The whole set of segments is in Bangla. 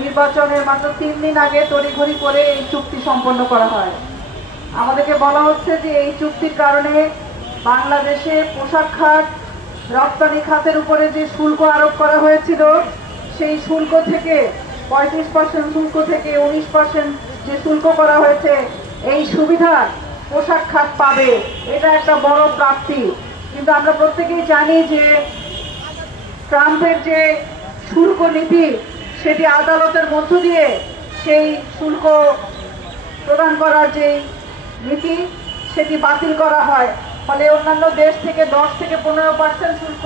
নির্বাচনের মাত্র 3 দিন আগে তড়িঘড়ি করে এই চুক্তি সম্পন্ন করা হয়। আমাদেরকে বলা হচ্ছে যে এই চুক্তির কারণে বাংলাদেশে পোশাক খাত, রপ্তানি খাতের উপরে যে শুল্ক আরোপ করা হয়েছিল সেই শুল্ক থেকে 35% শুল্ক থেকে 19% যে শুল্ক করা হয়েছে, এই সুবিধা পোশাক খাত পাবে। এটা একটা বড় প্রাপ্তি। কিন্তু আমরা প্রত্যেকেই জানি যে ট্রাম্পের যে শুল্ক নীতি সেটি আদালতের মধ্য দিয়ে সেই শুল্ক প্রদান করার যে নীতি সেটি বাতিল করা হয়। ফলে অন্যান্য দেশ থেকে 10 থেকে 15% শুল্ক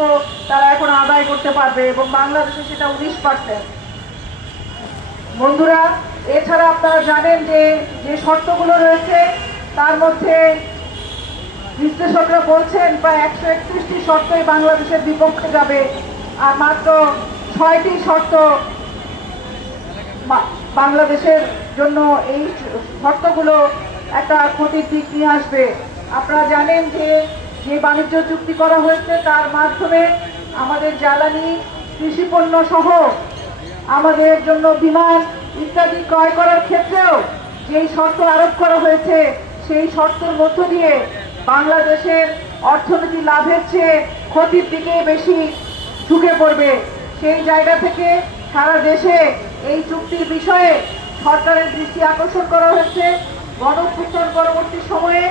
তারা এখন আদায় করতে পারবে এবং বাংলাদেশে সেটা 19%। বন্ধুরা, এছাড়া আপনারা জানেন যে যে শর্তগুলো রয়েছে তার মধ্যে বিশ্লেষকরা বলছেন প্রায় 131টি শর্তই বাংলাদেশের বিপক্ষে যাবে, আর মাত্র 6টি শর্ত বাংলাদেশের জন্য এই শর্তগুলো একটা ক্ষতির দিক নিয়ে আসবে। আপনারা জানেন যে যে বাণিজ্য চুক্তি করা হয়েছে তার মাধ্যমে আমাদের জ্বালানি, কৃষিপণ্য সহ আমাদের জন্য বিমান ইত্যাদি ক্রয় করার ক্ষেত্রেও যেই শর্ত আরোপ করা হয়েছে সেই শর্তের মধ্য দিয়ে বাংলাদেশের অর্থনীতি লাভের চেয়ে ক্ষতির দিকে বেশি ঝুঁকে পড়বে। সেই জায়গা থেকে সারা দেশে এই চুক্তির বিষয়ে সরকারের দৃষ্টি আকর্ষণ করা হয়েছে। গণঅভ্যুত্থান পরবর্তী সময়ে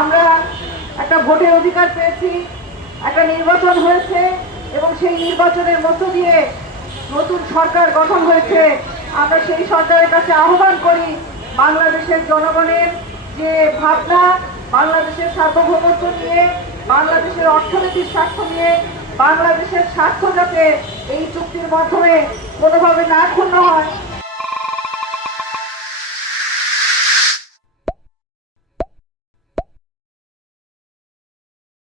আমরা একটা ভোটের অধিকার পেয়েছি, একটা নির্বাচন হয়েছে এবং সেই নির্বাচনের মধ্য দিয়ে নতুন সরকার গঠন হয়েছে। আমরা সেই সরকারের কাছে আহ্বান করি বাংলাদেশের জনগণের যে ভাবনা, বাংলাদেশের সার্বভৌমত্ব নিয়ে, বাংলাদেশের অর্থনীতির স্বার্থ নিয়ে, বাংলাদেশের স্বার্থ যাতে এই চুক্তির মাধ্যমে কোনোভাবে না ক্ষুণ্ণ হয়